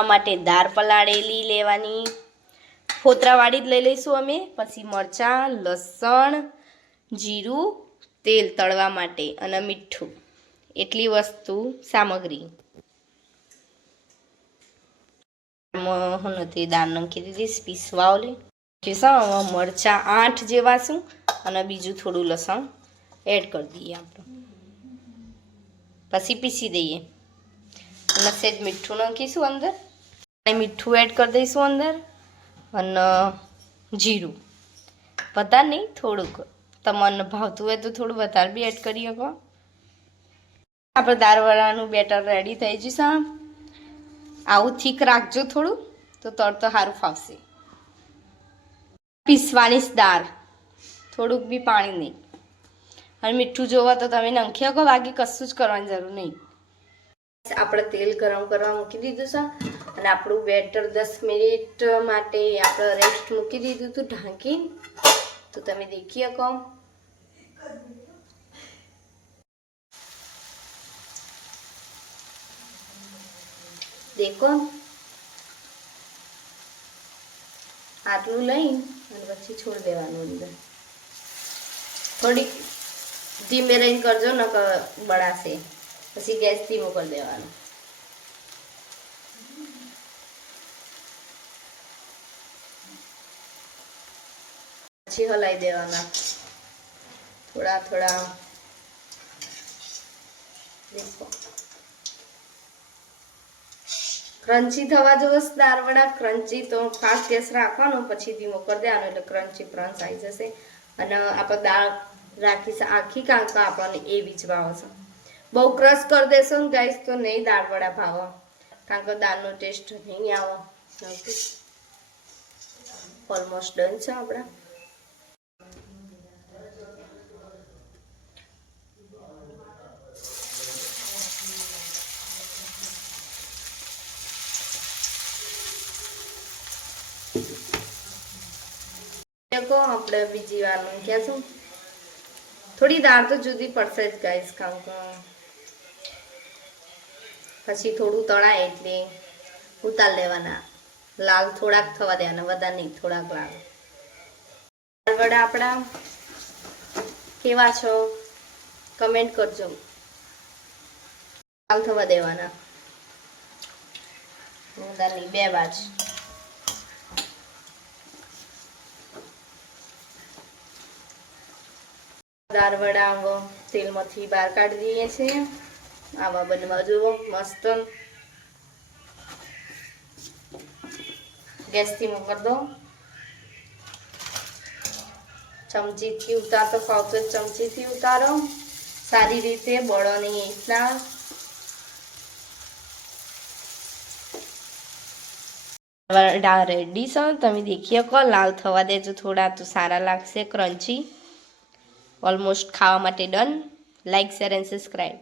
બનાવવા માટે દાળ પલાળેલી લેવાની, ફોતરાવાળી જ લઈ લઈશું અમે. પછી મરચાં, લસણ, જીરું, તેલ તળવા માટે અને મીઠું, એટલી વસ્તુ સામગ્રી. નથી દાળ નાખી દીધી પીસવા ઓલે મરચાં 8 જેવા શું અને બીજું થોડું લસણ એડ કરી દઈએ આપણે. પછી પીસી દઈએ અને સહેજ મીઠું નાખીશું અંદર, મીઠું એડ કરી દઈશું અંદર અને જીરું વધારે નહીં, થોડુંક તમને ભાવતું હોય તો થોડું વધારે બી એડ કરી શકો. આપણે દાળવડાનું બેટર રેડી થઈ જશે. આવું થીક રાખજો થોડું, તો તરતો સારું ફાવશે. પીસવાની દાળ, થોડુંક બી પાણી નહીં. અને મીઠું જોવો તો તમે નાખી શકો, બાકી કશું જ કરવાની જરૂર નહીં. આપણે તેલ ગરમ કરવા મૂકી દીધું છે અને આપણું બેટર 10 મિનિટ માટે આપણે રેસ્ટ મૂકી દીધું હતું ઢાંકી. તો તમે દેખી શકો. દેખો આટલું લઈ અને પછી છોડી દેવાનું અંદર. થોડી ધીમે રહીને કરજો ન બળાશે. પછી ગેસ ધીમો કરી દેવાનો. પછી હલાવી દેવાના થોડા થોડા. દેખો ક્રન્ચી થવા જો દાળવડા ક્રન્ચી, તો ફાસ્ટ ગેસ રાખવાનો, પછી ધીમો કરી દેવાનો એટલે ક્રન્ચી પ્રન્સ આવી જશે. અને આપણે દાળ રાખી આખી કાંકા આપણને એવી જ ભાવે છે. બહુ ક્રશ કરી દેશો ને ગાઈસ તો નહીં દાળવડા ભાવે, કારણ કે દાળનો ટેસ્ટ નહીં આવે. ઓલમોસ્ટ ડન છે આપણા. આપણે બીજી વાર મૂક્યાશું. થોડી દાળ તો જુદી પડશે જ ગાઈસ, કારણ કે પછી થોડું તળાય એટલે ઉતાર લેવાના. લાલ થોડાક થવા દેવાના, વધારે નહીં, થોડાક લાલ. દાળવડા આપણા કેવા છો કમેન્ટ કરજો. લાલ થવા દેવાના, વધારે નહીં, 2 બાજ. દાળવડા તેલમાંથી બહાર કાઢી દઈએ છીએ. આવા બનવા જુઓ મસ્ત. ગેસ ધીમો કરી દો. ચમચીથી ઉતારતો ફાવતો ચમચીથી ઉતારો, સારી રીતે બળો નહીં એટલા. દાળ રેડી છે, તમે દેખી શકો. લાલ થવા દેજો થોડા, તો સારા લાગશે ક્રન્ચી. ઓલમોસ્ટ ખાવા માટે done. Like, share and subscribe.